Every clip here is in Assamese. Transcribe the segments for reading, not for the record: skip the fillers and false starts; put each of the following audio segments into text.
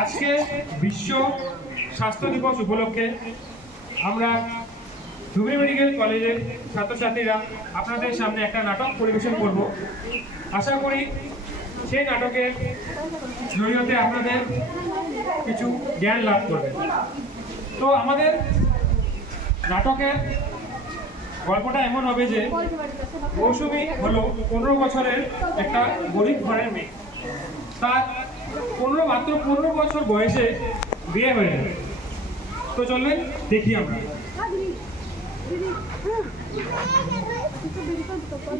আজকে বিশ্ব স্বাস্থ্য দিবস উপলক্ষে আমরা ধুবড়ী মেডিকেল কলেজের ছাত্রছাত্রীরা আপনাদের সামনে একটা নাটক পরিবেশন করব। আশা করি সেই নাটকের জড়িয়ে আপনাদের কিছু জ্ঞান লাভ করবেন। তো আমাদের নাটকের গল্পটা এমন হবে যে মৌসুমী হলো 15 বছরের একটা গরিব ঘরের মেয়ে। তার মাত্র 15 বছর বয়সে বিয়ে হয়ে যাবে। তো চলবেন দেখি আমরা।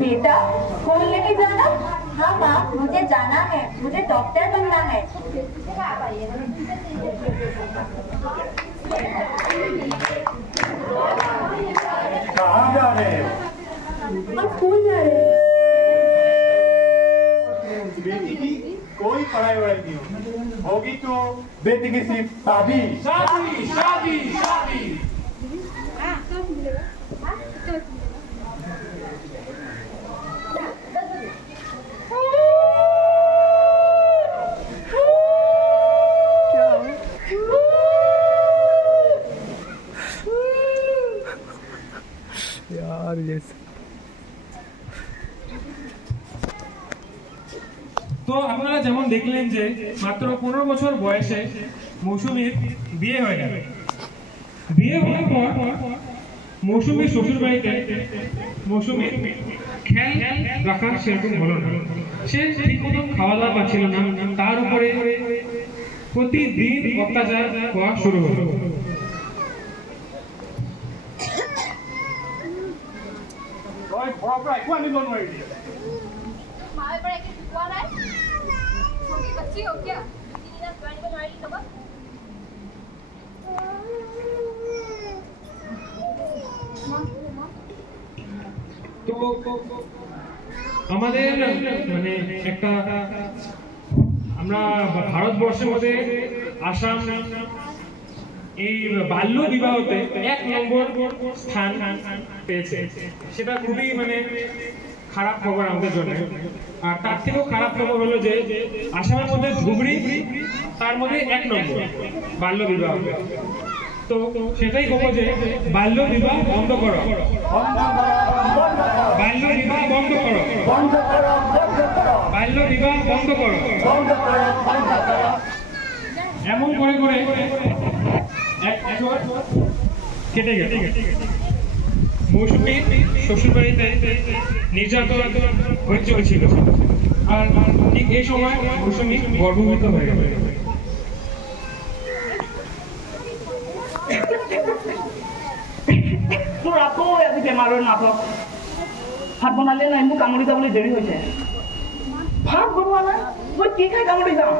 बेटा स्कूल लेके जाना? हाँ माँ, मुझे जाना है, मुझे डॉक्टर बनना है। कहाँ जा रहे हो? हम स्कूल जा रहे हैं। बेटी की कोई पढ़ाई वढ़ाई नहीं होगी तो बेटी की सिर्फ शादी शादी शादी शादी। यार जैसे তো আপনারা যেমন দেখলেন যে মাত্র 15 বছর বয়সে মৌসুমীর বিয়ে হয়ে গেল। বিয়ে হওয়ার পর মৌসুমীর শ্বশুর বাড়িতে মৌসুমীর খেয়াল রাখার সেরকম হলো না। সে ঠিক মতন খাওয়া দাওয়া পাচ্ছিল না, তার উপরে প্রতিদিন অত্যাচার হওয়া শুরু হলো। তো আমাদের মানে একটা আমরা ভারতবর্ষের মধ্যে আসাম এই বাল্য বিবাহতে 1 নম্বর স্থান পেয়েছে। সেটা খুবই মানে খারাপ খবর আমাদের জন্য। আর তার থেকেও খারাপ খবর হলো যে আসামের মধ্যে ধুবড়ী তার মধ্যে 1 নম্বর বাল্য বিবাহ। তো সেটাই বলবো যে বাল্য বিবাহ বন্ধ করো, বাল্য বিবাহ বন্ধ করো, বাল্য বিবাহ বন্ধ করো। এমন করে করে কেটে গেল। মৌসুমী শ্বশুর বাড়িতে নির্যাতন হয়ে চলেছিল। আর ঠিক এই সময় মৌসুমী গর্ভবতী হয়ে গেল। তোর আকৌ আজি বেমাৰৰ নাটক। ভাত বনালে নাই, মোক কামুৰি যাবলৈ দেৰি হৈছে। ভাত বনোৱা নাই, মই কি খাই কামুৰি যাম?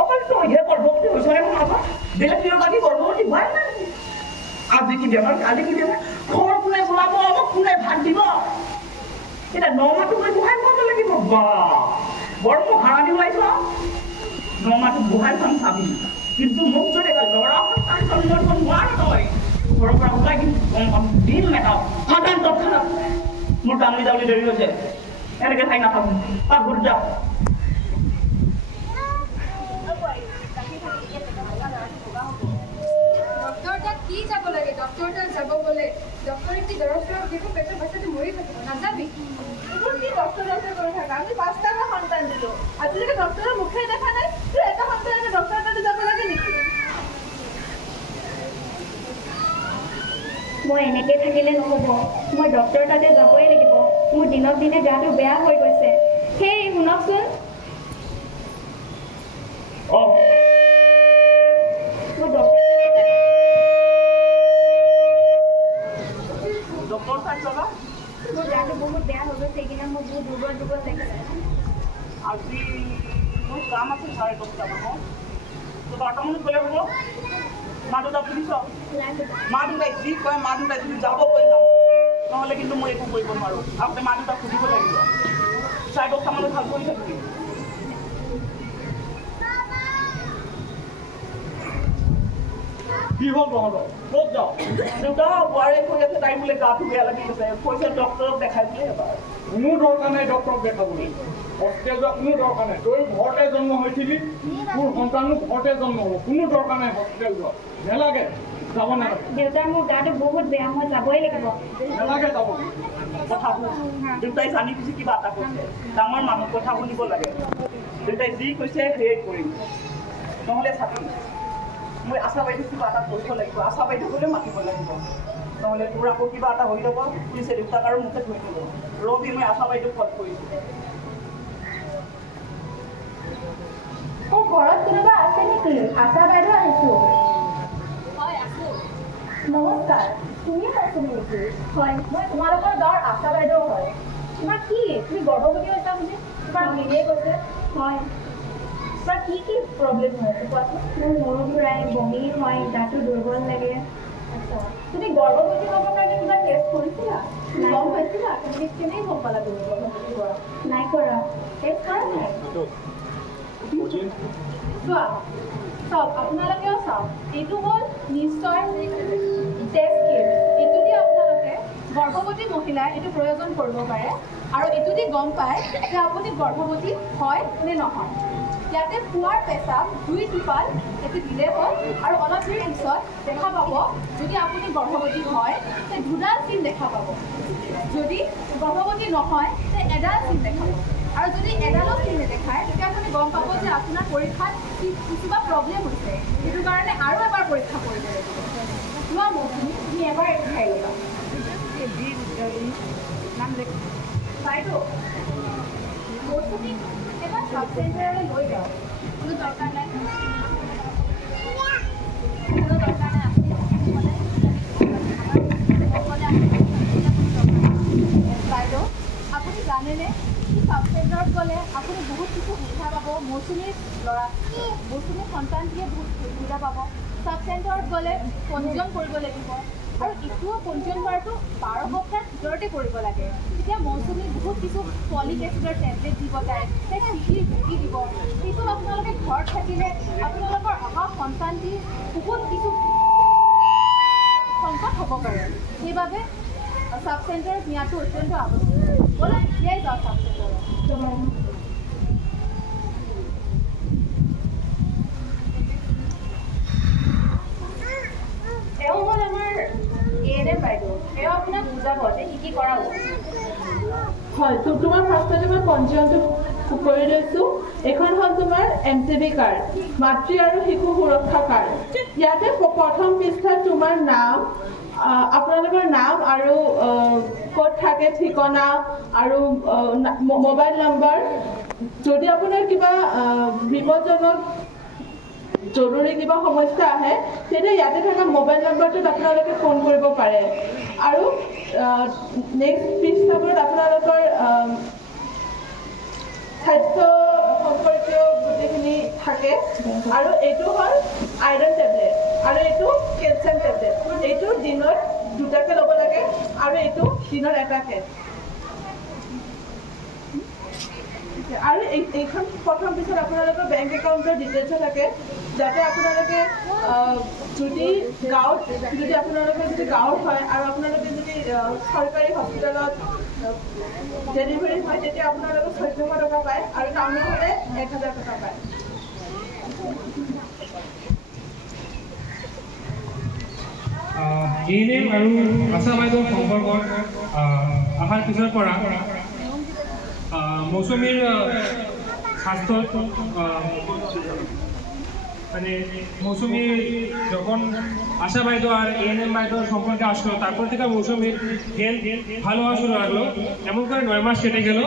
অকল তইহে গৰ্ভৱতী হৈছ নে মোৰ নাটক? বেলেগ তিৰোতাকি গৰ্ভৱতী হোৱাই নাই। আজি কি বেমাৰ, কালি কি বেমাৰ? ঘৰ কোনে বনাব, মোক কোনে ভাত দিব? এতিয়া 9 মাহটো মই বহাই খুৱাব লাগিব। বা বৰ মোক হাৰামি ওলাইছ। 9 মাহটো বহাই খুৱাম চাবি, কিন্তু মোক যদি ল'ৰা তাই জন্ম দিব নোৱাৰ তই। ঘৰৰ পৰা ওলাই কিন্তু দিন নেখাওঁ, সাধাৰণ তৎক্ষণাত মোৰ কামুৰি যাবলৈ দেৰি হৈছে। এনেকৈ চাই নাথাকোঁ, পাকঘৰত যাওঁ। কি যাব লাগে? ডক্টৰ তাত যাব গ'লে ডক্টৰে কি দৰৱ চৰৱ দিব, পেটৰ বাচ্চাটো মৰি থাকিব, নাযাবি। এইবোৰ কি ডক্টৰ কৰি থাকা? আমি 5টা সন্তান দিলোঁ, আজিলৈকে ডক্টৰৰ মুখে দেখা নাই। তোৰ এটা সন্তানে ডক্টৰ তাতে যাব লাগে নেকি? মই এনেকৈ থাকিলে নহ'ব, মই ডক্টৰ তাতে যাবই লাগিব। মোৰ দিনক দিনে গাটো বেয়া হৈ গৈছে। সেই শুনকচোন, মই ডক্টৰ ডক্টৰ চাই যাবা মোৰ গাটো বহুত বেয়া হৈ গৈছে এইকেইদিন মোৰ বহুত দুৰ্বল দুৰ্বল লাগিছে আজি মোৰ কাম আছে 10:30 মানত তো 12টা মানত গ'লে হ'ব মা দেউতা সুধিছ মা দেউতাই যি কয় মা দেউতাই যদি যাব কৈ যাম নহ'লে কিন্তু মই একো কৰিব নোৱাৰোঁ আগতে মা দেউতাক সুধিব লাগিব 10:30 মানত ভাল কৰি থাকিবি কি হ'ল তহঁতৰ ক'ত যাওঁ দেউতা বোৱাৰী কৈ আছে তাই বোলে গাটো বেয়া লাগি আছে কৈছে ডক্টৰক দেখাই বোলে এবাৰ কোনো দৰকাৰ নাই ডক্টৰক দেখাবলৈ হস্পিটেল যোৱা কোনো দৰকাৰ নাই তই ঘৰতে জন্ম হৈছিলি তোৰ সন্তানো ঘৰতে জন্ম হ'ব কোনো দৰকাৰ নাই হস্পিটেল যোৱা নেলাগে যাব নালাগে দেউতা মোৰ গাটো বহুত বেয়া মই যাবই লাগিব নেলাগে যাব কথা শুন দেউতাই জানি বুজি কিবা এটা কৈছে ডাঙৰ মানুহ কথা শুনিব লাগে দেউতাই যি কৈছে সেয়ে কৰিম নহ'লে চাবি মই আশা বাইদেউ কিবা এটা কৰিব লাগিব আশা বাইদেউ গ'লে মাতিব লাগিব নহ'লে তোৰ আকৌ কিবা এটা হৈ যাব পুলিচে দেউতাক আৰু মুখে ধৰি দিব ৰবি মই আশা বাইদেউক কল কৰিছোঁ ঘৰত কোনোবা আছে নেকি আশা বাইদেউ আহিছোঁ নমস্কাৰ তুমি পাইছে নেকি হয় মই তোমালোকৰ গাঁৱৰ আশা বাইদেউ হয় তোমাৰ কি তুমি গৰ্ভৱতী হৈছা বুলি তোমাৰ মিলিয়ে কৈছে হয় তোমাৰ কি কি প্ৰব্লেম হৈ আছে কোৱাচোন মোৰ মূৰ ঘূৰাই বমি হয় গাটো দুৰ্বল লাগে আচ্ছা তুমি গৰ্ভৱতী হ'বৰ কাৰণে কিবা টেষ্ট কৰিছিলা গম পাইছিলা তুমি কেনেকৈ গম পালা তুমি গৰ্ভৱতী কৰা নাই কৰা টেষ্ট কৰা নাই চোৱা চাওক আপোনালোকেও চাওক এইটো হ'ল নিশ্চয় টেষ্ট কিট এইটো দি আপোনালোকে গৰ্ভৱতী মহিলাই এইটো প্ৰয়োজন কৰিব পাৰে আৰু এইটো দি গম পায় যে আপুনি গৰ্ভৱতী হয় নে নহয় ইয়াতে পুৱাৰ পেচাব 2 টিপাল এইটো দিলে হ'ল আৰু অলপ দেৰি পিছত দেখা পাব যদি আপুনি গৰ্ভৱতী হয় তে দুডাল চিন দেখা পাব যদি গৰ্ভৱতী নহয় তে এডাল চিন দেখা পাব আৰু যদি এডালো চিন নেদেখায় তেতিয়া আপুনি গম পাব যে আপোনাৰ পৰীক্ষাত কিবা প্ৰব্লেম হৈছে সেইটো কাৰণে আৰু এবাৰ পৰীক্ষা কৰিব লাগিব লোৱা মৌচুমী তুমি এবাৰ এইটো খাই ল'বা নাম বাইদেউ মৌচুমী এবাৰ চাব চেণ্টাৰলৈ লৈ যাওঁ কোনো দৰকাৰ নাই বাইদেউ আপুনি জানেনে চাব চেণ্টাৰত গ'লে আপুনি বহুত কিছু সুবিধা পাব মৌচুমীৰ ল'ৰা মৌচুমীৰ সন্তানটিয়ে বহুত সুবিধা পাব চাব চেণ্টাৰত গ'লে পঞ্জীয়ন কৰিব লাগিব আৰু ইটোও পঞ্জীয়ন কৰাটো 12 সপ্তাহৰ ভিতৰতে কৰিব লাগে তেতিয়া মৌচুমীৰ বহুত কিছু ফলিক এচিডৰ টেবলেট দিব যায় চিঠিৰ গুটি দিব সেইটো আপোনালোকে ঘৰত থাকিলে আপোনালোকৰ অহা সন্তানটি বহুত কিছু সংকট হ'ব পাৰে সেইবাবে চাব চেণ্টাৰত নিয়াটো অত্যন্ত আৱশ্যক ব'লক এতিয়াই যাওঁ চাব চেণ্টাৰত এওঁ হ'ল আমাৰ ANM বাইদেউ এওঁ আপোনাক বুজাব যে কি কৰা উচিত হয় তোমাৰ ফাৰ্ষ্টতে মই পঞ্জীয়নটো কৰি লৈছোঁ এখন হ'ল তোমাৰ MCB কাৰ্ড মাতৃ আৰু শিশু সুৰক্ষা কাৰ্ড ইয়াতে প্ৰথম পৃষ্ঠাত তোমাৰ নাম আপোনালোকৰ নাম আৰু ক'ত থাকে ঠিকনা আৰু মোবাইল নম্বৰ যদি আপোনাৰ কিবা বিপদজনক জৰুৰী কিবা সমস্যা আহে তেতিয়া ইয়াতে থকা মোবাইল নম্বৰটোত আপোনালোকে ফোন কৰিব পাৰে আৰু নেক্সট পৃষ্ঠাবোৰত আপোনালোকৰ স্বাস্থ্য সম্পৰ্কীয় গোটেইখিনি থাকে আৰু এইটো হ'ল আইৰণ টেবলেট আৰু এইটো কেলছিয়াম টেবলেট এইটো দিনত 2টাকৈ ল'ব লাগে আৰু এইটো দিনত 1টাকৈ আৰু এইখন প্ৰথম পিছত আপোনালোকৰ বেংক একাউণ্টৰ ডিটেইলছ থাকে যাতে আপোনালোকে যদি গাঁৱত যদি আপোনালোকে যদি গাঁৱত হয় আৰু আপোনালোকে যদি চৰকাৰী হস্পিটেলত ডেলিভাৰী হয় তেতিয়া আপোনালোকে 1400 টকা পায় আৰু টাউনত হ'লে 1000 টকা পায় ANM আৰু আশা বাইদেউৰ সম্পৰ্কত অহাৰ পিছৰ পৰা মৌচুমীৰ স্বাস্থ্যত মানে মৌসুমীর যখন আশা বাইদেউ আর ANM বাইদেউর সম্পর্কে আসলো তারপর থেকে মৌসুমীর হেলথ ভালো হওয়া শুরু লাগলো। এমন করে 9 মাস কেটে গেল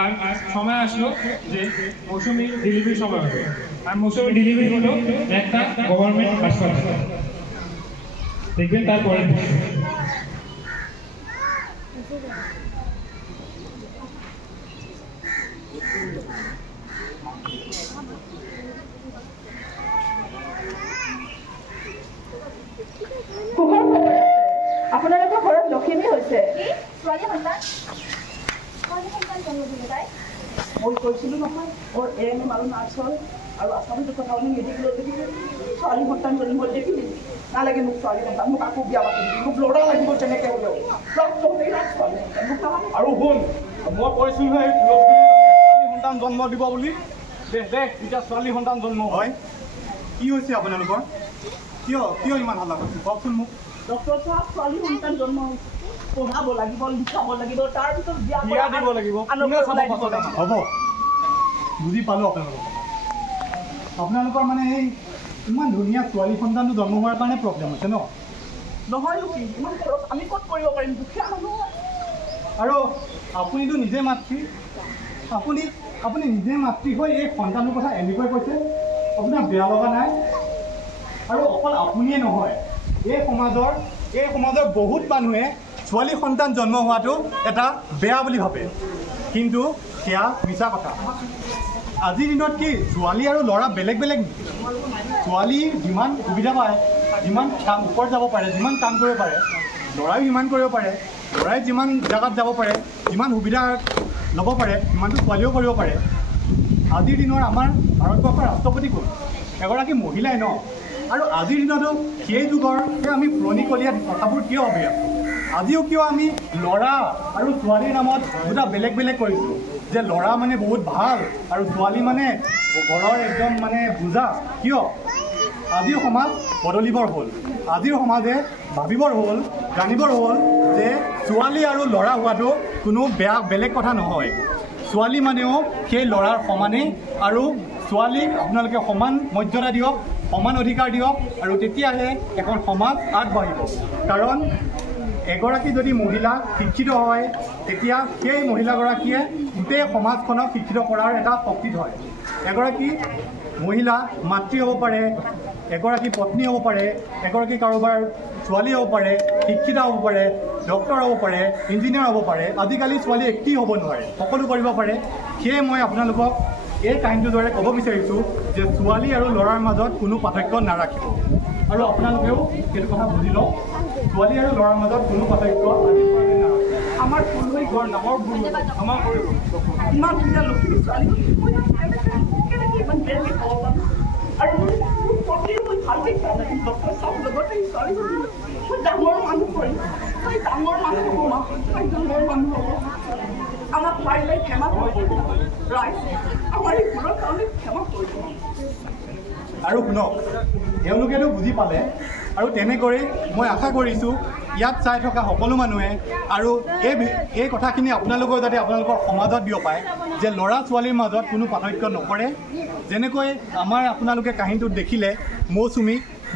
আর সময় আসলো যে মৌসুমীর ডেলিভারির সময় হলো। আর মৌসুমীর ডেলিভারি হলো একটা গভর্নমেন্ট হাসপাতাল। দেখবেন তারপরে আপোনালোকৰ ঘৰত লখিমী হৈছে। ছোৱালী সন্তান জন্ম দিলে তাই। মই কৈছিলোঁ নহয় মোৰ ANM আৰু নাৰ্ছ হ'ল আৰু আছামিজৰ কথা শুনি মেডিকেলত দেখিছোঁ ছোৱালী সন্তান জন্ম দেখিলি নালাগে মোক ছোৱালী সন্তান মোক আকৌ বিয়া পাতি দিবি মোক ল'ৰা লাগিব তেনেকৈ হ'লেও আৰু শুন মই কৈছোঁ নহয় ছোৱালী সন্তান জন্ম দিব বুলি দেখ এতিয়া ছোৱালী সন্তান জন্ম হয়। কি হৈছে আপোনালোকৰ? কিয় ইমান হাল্লা কৰিছে কওকচোন মোক। ডক্টৰ চাহাব ছোৱালী সন্তান জন্ম হৈছে পঢ়াব লাগিব লিখাব লাগিব তাৰপিছত বিয়া দিব লাগিব হ'ব বুজি পালোঁ আপোনালোকৰ মানে এই ইমান ধুনীয়া ছোৱালী সন্তানটো জন্ম হোৱাৰ কাৰণে প্ৰব্লেম হৈছে ন? নহয় কি ইমান খৰচ আমি ক'ত কৰিব পাৰিম দুখীয়া মানুহ। আৰু আপুনিতো নিজে মাতৃ আপুনি নিজে মাতৃ হৈ এই সন্তানটোৰ কথা এনেকৈ কৈছে আপোনাৰ বেয়া লগা নাই? আৰু অকল আপুনিয়ে নহয় এই সমাজৰ বহুত মানুহে ছোৱালী সন্তান জন্ম হোৱাটো এটা বেয়া বুলি ভাবে, কিন্তু সেয়া মিছা কথা। আজিৰ দিনত কি ছোৱালী আৰু ল'ৰা বেলেগ বেলেগ নেকি? ছোৱালী যিমান সুবিধা পায়, যিমান কাম ওপৰত যাব পাৰে, যিমান কাম কৰিব পাৰে, ল'ৰাইও সিমান কৰিব পাৰে। ল'ৰাই যিমান জেগাত যাব পাৰে, যিমান সুবিধা ল'ব পাৰে, সিমানটো ছোৱালীও কৰিব পাৰে। আজিৰ দিনৰ আমাৰ ভাৰতবৰ্ষৰ ৰাষ্ট্ৰপতি কোন? এগৰাকী মহিলাই ন। আৰু আজিৰ দিনতো সেই যুগৰ আমি পুৰণিকলীয়া কথাবোৰ কিয় ভাবি আছোঁ? আজিও কিয় আমি ল'ৰা আৰু ছোৱালীৰ নামত দুটা বেলেগ বেলেগ কৰিছোঁ যে ল'ৰা মানে বহুত ভাল আৰু ছোৱালী মানে ঘৰৰ একদম মানে বুজা? কিয়? আজিও সমাজ বদলিবৰ হ'ল। আজিৰ সমাজে ভাবিবৰ হ'ল, জানিবৰ হ'ল যে ছোৱালী আৰু ল'ৰা হোৱাটো কোনো বেলেগ কথা নহয়। ছোৱালী মানেও সেই ল'ৰাৰ সমানেই আৰু ছোৱালীক আপোনালোকে সমান মৰ্যাদা দিয়ক, সমান অধিকাৰ দিয়ক আৰু তেতিয়াহে এখন সমাজ আগবাঢ়িব। কাৰণ এগৰাকী যদি মহিলা শিক্ষিত হয় তেতিয়া সেই মহিলাগৰাকীয়ে গোটেই সমাজখনক শিক্ষিত কৰাৰ এটা শক্তি হয়। এগৰাকী মহিলা মাতৃ হ'ব পাৰে, এগৰাকী পত্নী হ'ব পাৰে, এগৰাকী কাৰোবাৰ ছোৱালী হ'ব পাৰে, শিক্ষিত হ'ব পাৰে, ডক্টৰ হ'ব পাৰে, ইঞ্জিনিয়াৰ হ'ব পাৰে। আজিকালি ছোৱালী একটি হ'ব নোৱাৰে, সকলো কৰিব পাৰে। সেয়ে মই আপোনালোকক এই কাহিনীটোৰ দৰে ক'ব বিচাৰিছোঁ যে ছোৱালী আৰু ল'ৰাৰ মাজত কোনো পাৰ্থক্য নাৰাখিব। আৰু আপোনালোকেও সেইটো কথা বুজি লওক, ছোৱালী আৰু ল'ৰাৰ মাজত কোনো পাৰ্থক্য আমাৰ ভুল হৈ ঘৰ ডাঙৰ ভুল আমাৰ কৰিব ইমান ধুনীয়া লক্ষ্মী ছোৱালী কেনেকৈ ইমান বেয়াকৈ খাব পাৰোঁ। আৰু মোৰ পত্নীয়ে মই ভালকৈ ডক্টৰ চাওক লগতে ছোৱালীজনী মই ডাঙৰ মানুহ কৰিম, মই ডাঙৰ মানুহ হ'ব মা, মই ডাঙৰ মানুহ হ'ব। আমাক পাৰিলে ক্ষমা কৰিব ৰাইজ, আমাৰ এই ভুলৰ কাৰণে ক্ষমা কৰিব। আৰু শুনক, তেওঁলোকেতো বুজি পালে আৰু তেনেকৈয়ে মই আশা কৰিছোঁ ইয়াত চাই থকা সকলো মানুহে আৰু এই কথাখিনি আপোনালোকেও যাতে আপোনালোকৰ সমাজত বিয়পায় যে ল'ৰা ছোৱালীৰ মাজত কোনো পাৰ্থক্য নকৰে। যেনেকৈ আপোনালোকে কাহিনীটোত দেখিলে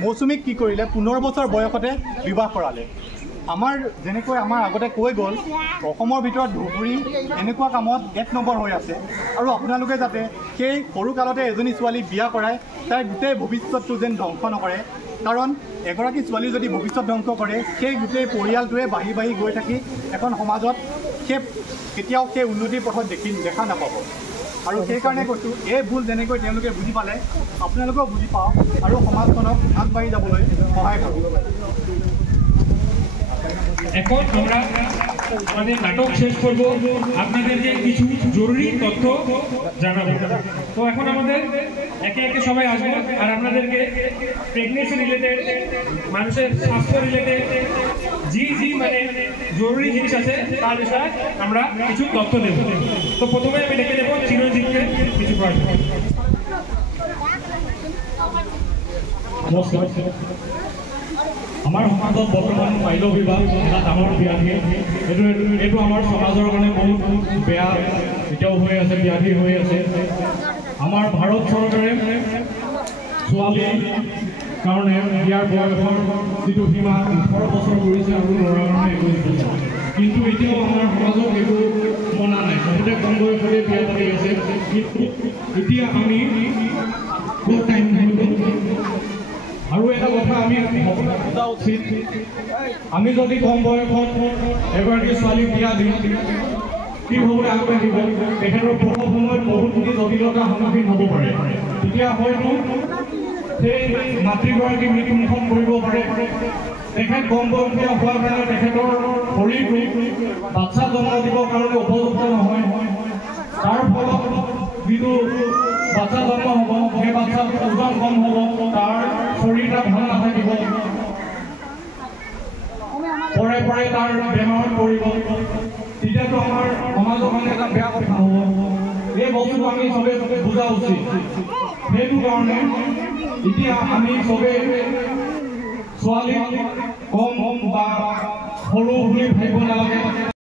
মৌচুমীক কি কৰিলে 15 বছৰ বয়সতে বিবাহ কৰালে। যেনেকৈ আমাৰ আগতে কৈ গ'ল অসমৰ ভিতৰত ধুবুৰী এনেকুৱা কামত 1 নম্বৰ হৈ আছে। আৰু আপোনালোকে যাতে সেই সৰুকালতে এজনী ছোৱালীক বিয়া কৰাই তাইৰ গোটেই ভৱিষ্যতটো যেন ধ্বংস নকৰে। কাৰণ এগৰাকী ছোৱালী যদি ভৱিষ্যত ধ্বংস কৰে সেই গোটেই পৰিয়ালটোৱে বাঢ়ি গৈ থাকি এখন সমাজত কেতিয়াও সেই উন্নতিৰ পথত দেখা নাপাব। আৰু সেইকাৰণে কৈছোঁ এই ভুল যেনেকৈ তেওঁলোকে বুজি পালে আপোনালোকেও বুজি পাওক আৰু সমাজখনক আগবাঢ়ি যাবলৈ সহায় কৰক। এখন আমরা আমাদের নাটক শেষ করব, আপনাদেরকে কিছু জরুরি তথ্য জানাবো। তো এখন আমাদের একে একে সবাই আসবো আর আপনাদেরকে প্রেগনেন্সি রিলেটেড, মানুষের স্বাস্থ্য রিলেটেড জি মানে জরুরি জিনিস আছে তার বিষয়ে আমরা কিছু তথ্য দেব। তো প্রথমে আমি ডেকে নেব চিরঞ্জিতকে কিছু প্রশ্ন। আমাৰ সমাজত বৰ্তমান বাল্য বিবাহ এটা ডাঙৰ ব্যাধি। এইটো আমাৰ সমাজৰ কাৰণে বহুত বেয়া এতিয়াও হৈ আছে, ব্যাধি হৈ আছে। আমাৰ ভাৰত চৰকাৰে ছোৱালীৰ কাৰণে বিয়াৰ বয়সৰ যিটো সীমা 18 বছৰ কৰিছে আৰু ল'ৰাৰ কাৰণে 21 বছৰ। কিন্তু এতিয়াও আমাৰ সমাজত একো মনা নাই, বহুতে কম বয়সতে বিয়া পাতি আছে। এতিয়া আমি বহুত টাইম আৰু এটা কথা আমি বুজা উচিত, আমি যদি কম বয়সত এগৰাকী ছোৱালী বিয়া দিওঁ কি হ'বলৈ আগবাঢ়িব, তেখেতৰ প্ৰসৱ সময়ত বহুতখিনি জটিলতাৰ সন্মুখীন হ'ব পাৰে। তেতিয়া হয়তো সেই মাতৃগৰাকী মৃত্যুমুখত পৰিব পাৰে। তেখেত কম বয়সীয়া হোৱাৰ কাৰণে তেখেতৰ শৰীৰটো বাচ্ছা জন্ম দিবৰ কাৰণে উপযুক্ত নহয়। তাৰ ফলত যিটো বাচ্ছা জন্ম হ'ব সেই বাচ্ছাৰ ওজন কম হ'ব, তাৰ শৰীৰটা ভাল নাথাকিব, পৰে পৰে তাৰ বেমাৰত পৰিব। তেতিয়াতো আমাৰ সমাজৰ কাৰণে এটা বেয়া কথা হ'ব। এই বস্তুটো আমি চবেই বুজা উচিত। সেইটো কাৰণে এতিয়া আমি চবেই ছোৱালীক কম বা সৰু বুলি ভাবিব নালাগে।